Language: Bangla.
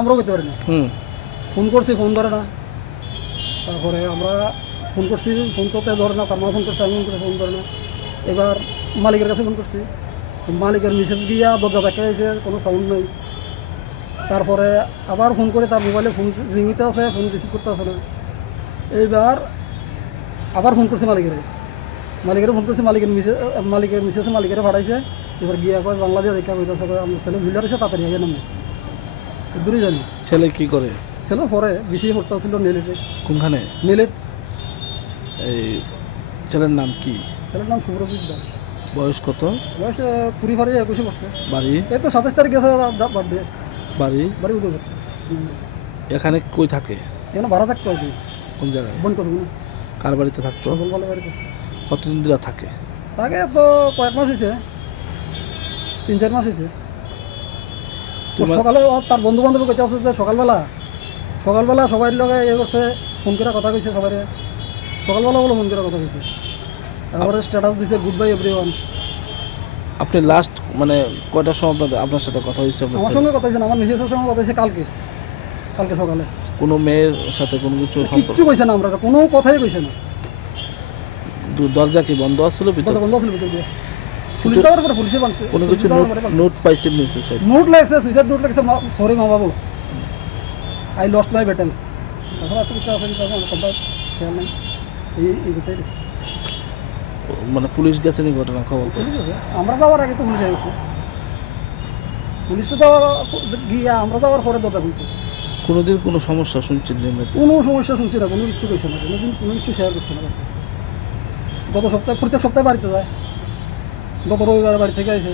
আমরাও করতে পারি না হুম। ফোন করছি ফোন ধরে না। তারপরে আমরা ফোন করছি ফোন তো ধরে না তার মা ফোন করছে আমি ফোন করছি ফোন ধরে না। এবার মালিকের কাছে ফোন করছি। মালিকের মেসেজ গিয়া দরজা দেখা হয়েছে কোনো সাউন্ড নেই। তারপরে আবার ফোন করে তার মোবাইলে ফোন রিংতে আছে ফোন রিসিভ করতে আছে না। এইবার আবার ফোন করছে মালিকের। মালিকের ফোন করছে মালিকের মিসেজ মালিকের মিসেজ মালিকের পাঠাইছে। এবার গিয়া কয় জানলা দিয়ে দেখা হইতেছে আমার ছেলে ঝুলে রয়েছে তাড়াতাড়ি আগে নামে। দূরে জানি ছেলে কি করে? ছেলে পরে বেশি পড়তে ছিল নেলেটে কোনখানে? নেলেট এই ছেলের নাম কি? ছেলের নাম শুভ্রজিৎ দাস। বয়স কত? বয়স কুড়ি ফারি একুশে পড়ছে। বাড়ি? এই তো সাতাশ তারিখ গেছে বার্থডে বাড়ি? বাড়ি উদয় এখানে কই থাকে? এখানে ভাড়া থাকতো আর কি। কোন জায়গায়? বোন কার বাড়িতে থাকতো? বাড়িতে। কতদিন ধরে থাকে? তাকে তো কয়েক মাস হয়েছে তিন চার মাস হয়েছে সকালে তার বন্ধু বান্ধব কইতে আছে যে সকালবেলা সকালবেলা সবাই লগে ইয়ে করছে ফোন করে কথা কইছে সবাই সকালবেলা বলে ফোন করে কথা কইছে। তারপরে স্ট্যাটাস দিছে গুড বাই এভরি ওয়ান আপনি লাস্ট মানে কয়টার সময় আপনাদের আপনার সাথে কথা হয়েছে আপনার আমার সঙ্গে কথা হয়েছে না আমার মিসেসের সঙ্গে কথা হয়েছে কালকে। কালকে সকালে। কোনো মেয়ের সাথে কোনো কিছু সম্পর্ক? কিচ্ছু কইছে না আমরা কোনো কথাই কইছে না। দরজা কি বন্ধ ভিতরে? দরজা বন্ধ ছিল ভিতর দিয়ে। পুলিশ যাওয়ার পরে পুলিশে বাংছে কোনো কিছু নোট পাইছেন নি সুইসাইড নোট লাগছে সুইসাইড নোট লাগছে সরি মা বাবু। আই লস্ট মাই ব্যাটেল তারপরে একটা কিছু আছে তখন সবাই খেয়াল নাই। এই এই কথাই দেখছি মানে পুলিশ গেছে নি ঘটনা খবর আমরা যাওয়ার আগে তো পুলিশ গেছে পুলিশে যাওয়ার গিয়া আমরা যাওয়ার পরে দরজা খুলছে। কোনোদিন কোনো সমস্যা শুনছেন নি কোনো সমস্যা শুনছি না কোনো কিছু কইছে না। কোনোদিন কোনো কিছু শেয়ার করছে না। গত সপ্তাহে প্রত্যেক সপ্তাহে বাড়িতে যায় গত রবিবার বাড়ি থেকে আছে